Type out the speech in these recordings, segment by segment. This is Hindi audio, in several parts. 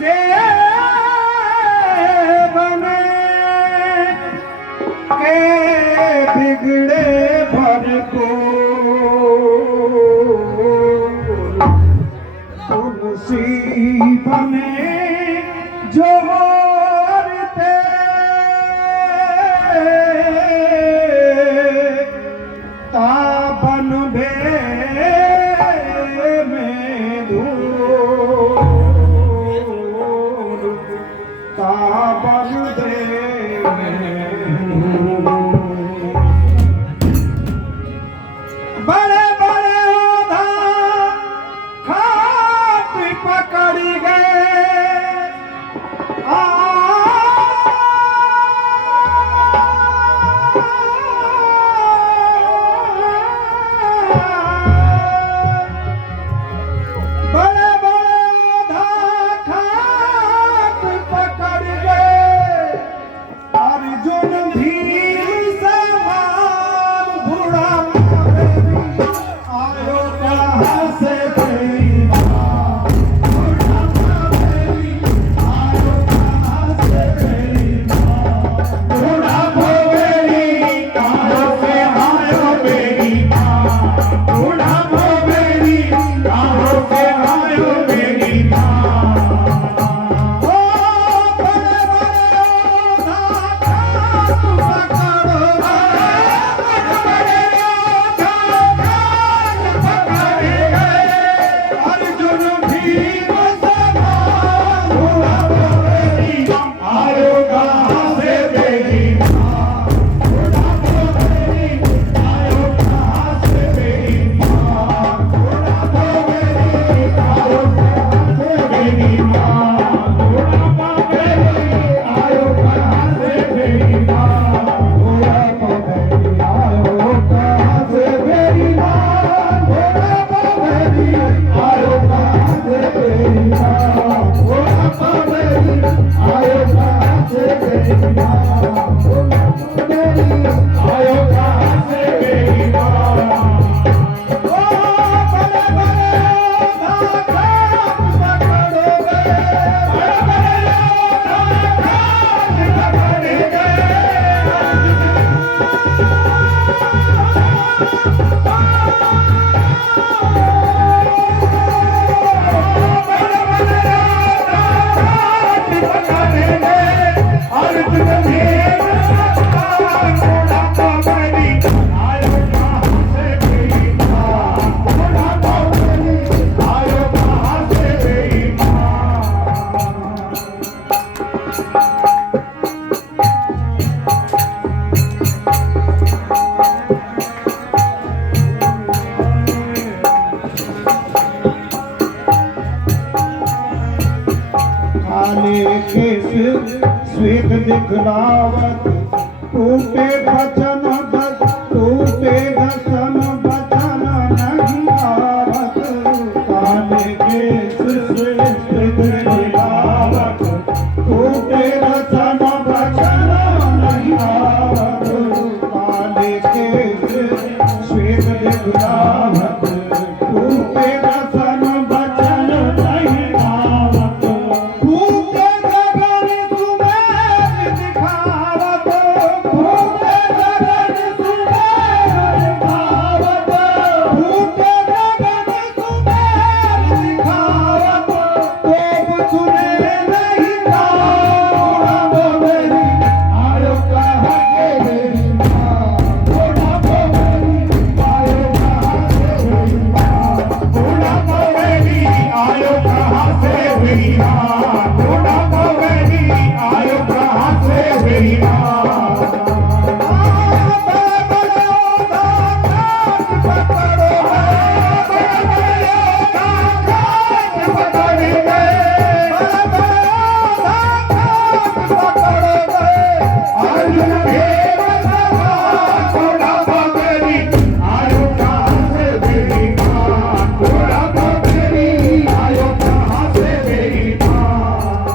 से बने के बिगड़े भर को तुलसी बने जो होते ताबन भे में धूल ताबन दे बड़े बड़े ओधा खाट पकड़ी गए बड़े बड़े ओधा खाट पकड़ गए अर्जुन भीम समान बुढ़ापा आयो कहाँ से स्वेग दिखलावत टूटे बचन टूटे दसन बचन नहीं आवत काले के स्वेग दिखलावत टूटे दसन बचन नहीं आवत काले के स्वेग दिखलावत टूटे दसन बचन नहीं आवत भूखे गगन सुमेर दिखावत भूखे गगन सुमेर दिखावत भूखे गगन सुमेर दिखावत तोप सुने नहीं थोड़ा बोलेरी आयो कहाँ के मेरी माँ थोड़ा बोलेरी आयो कहाँ से मेरी माँ थोड़ा बोलेरी आयो कहाँ से मेरी माँ थोड़ा बोलेरी आयो कहाँ से मेरी माँ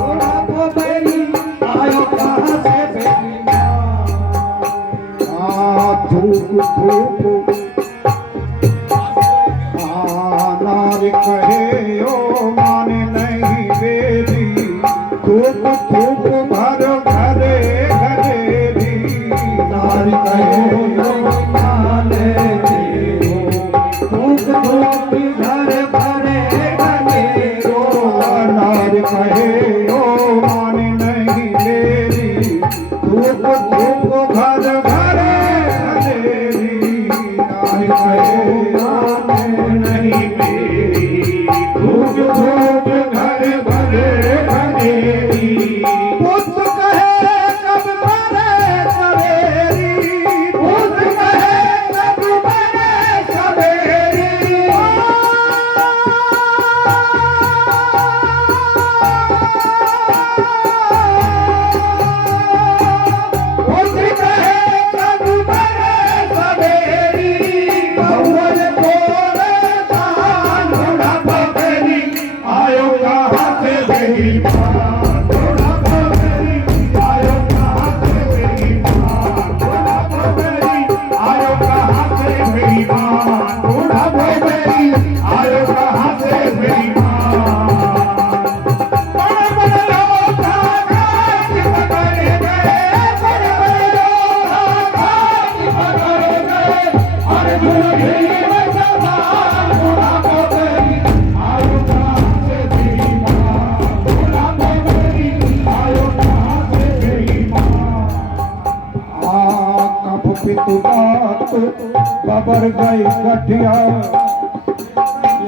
बबर गई गठिया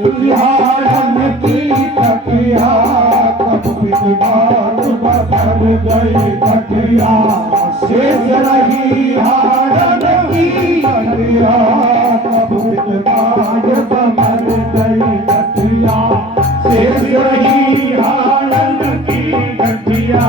बिहारन की तकिया कब विद्वान बबर गई गठिया शेष रही हारन की गठिया कब विद्वान बबर गई गठिया शेष रही हारन की गठिया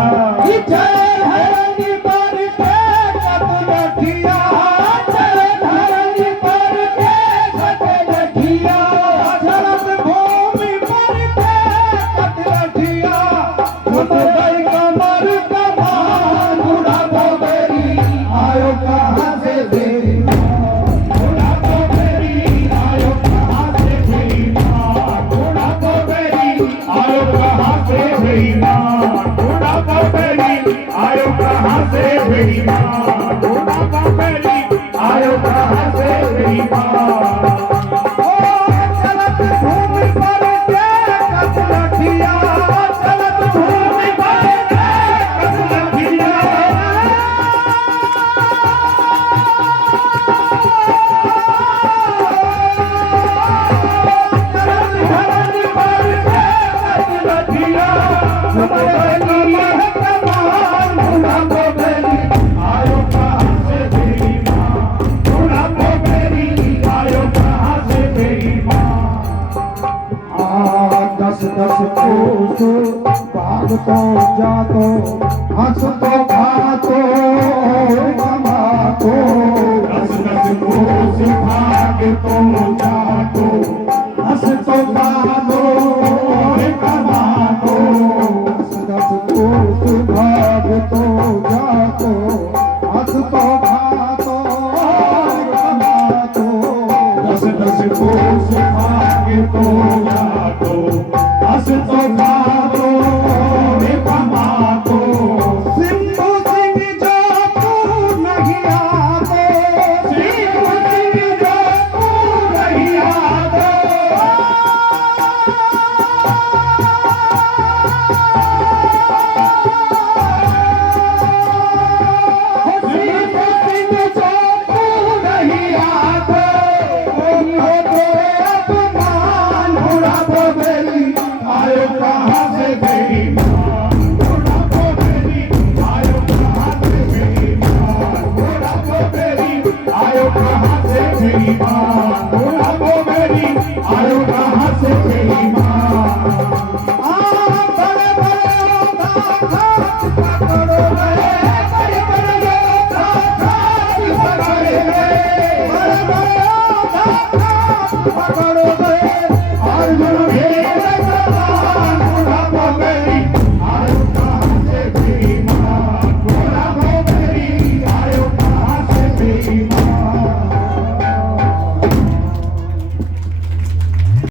आयो कहाँ से मेरी माँ चलत भूमि पर देखत लठिया चलत भूमि पर देखत लठिया चलत धरती पर देखत लठिया दस कोस भाग तो जातो हंस तो खातो कमातो दस कोस भाग तो जातो हंस तो खातो कमातो दस कोस भाग तो जातो हंस तो खातो कमातो दस कोस भाग तो जातो हंस तो खातो कमातो सिंधु सिंह जो तू नहीं आतो सिंधु सिंह जो तू नहीं आतो सिंधु सिंह जो तू नहीं आतो हो तेरे अपमान उड़ातो मेरी आयो कहाँ से मेरी माँ उड़ातो मेरी आयो कहाँ से मेरी माँ उड़ातो मेरी आयो कहाँ से मेरी माँ उड़ातो मेरी आयो कहाँ से मेरी माँ बड़े बड़े पकड़ो गए बड़े बड़े पकड़े गए बड़े बड़े पकड़ो गए और जो